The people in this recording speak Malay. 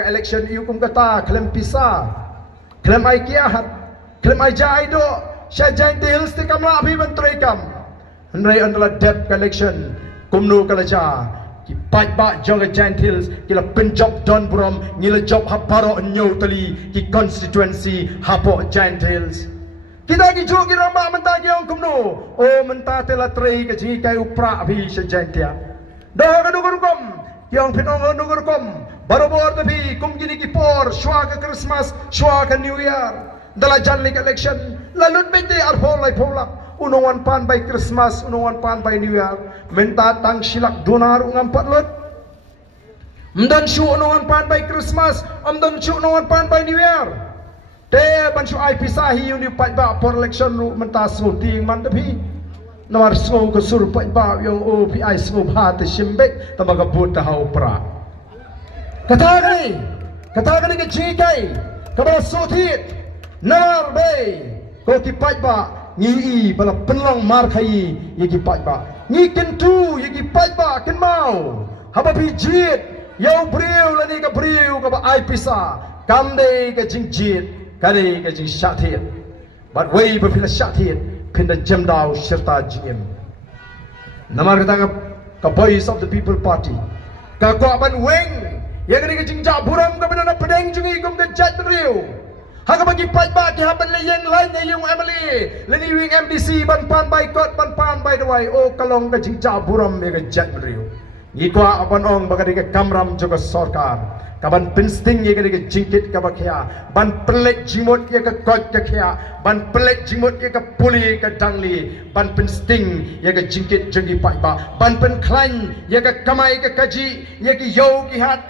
election iukum kata klem pisa klem ai kiahat klem ai jaido syajain hills te kamla abhi menteri kam hendrai andala dep election kumnu kalaja ki pajba jong jain hills kila penjob don brom ngila job haparo nyau tali ki constituency hapo jain hills kita ki jo ki ramba menta ki ong kumnu o menta tela trei ke ji kai upra abhi syajain dia dah kadugur kom yang pinong nugur kom baru bor tapi kum gini ki por shwa ke Christmas shwa ke New Year dalam jalan election lalu bete arpol lai polak unongan pan by Christmas unongan pan by New Year minta tang silak donar ngampat lut mdan shu unongan pan by Christmas mdan shu unongan pan by New Year te ban shu ai pisahi uni pat ba por election lu minta smoothing man tapi nomor semua ke suruh pat ba yang OPI semua hat simbek tamaga buta hau pra katakan ke jikai kabala sotit nar bay ko ki pajba ngi bala penlong mar khai ye ki pajba ngi kentu ye ki pajba ken mau haba bi jit yau briu lani ka briu ka ba ai pisa kamde ka jingjit kare ka jing shathit but way ba pila shathit pinda jamdau serta GM namar kata ka voice of the people party ka ko ban weng yang ini kejingja buram ke benda pedeng jungi kum ke jat riu haga bagi pajba ki haban le yang lain yang MLA leni wing MDC ban pan by court ban pan by the way o kalong ke jingja buram ke jat riu ngikwa aban ong bagadi ke kamram juga sarkar kaban pinsting ye ke jingkit ka bakhya ban pelek jimot ye ke kot ke khya ban pelek jimot ye ke puli ke dangli ban pinsting ye ke jingkit jungi pajba ban pen klain ye ke kamai ke kaji ye ke yo ki hat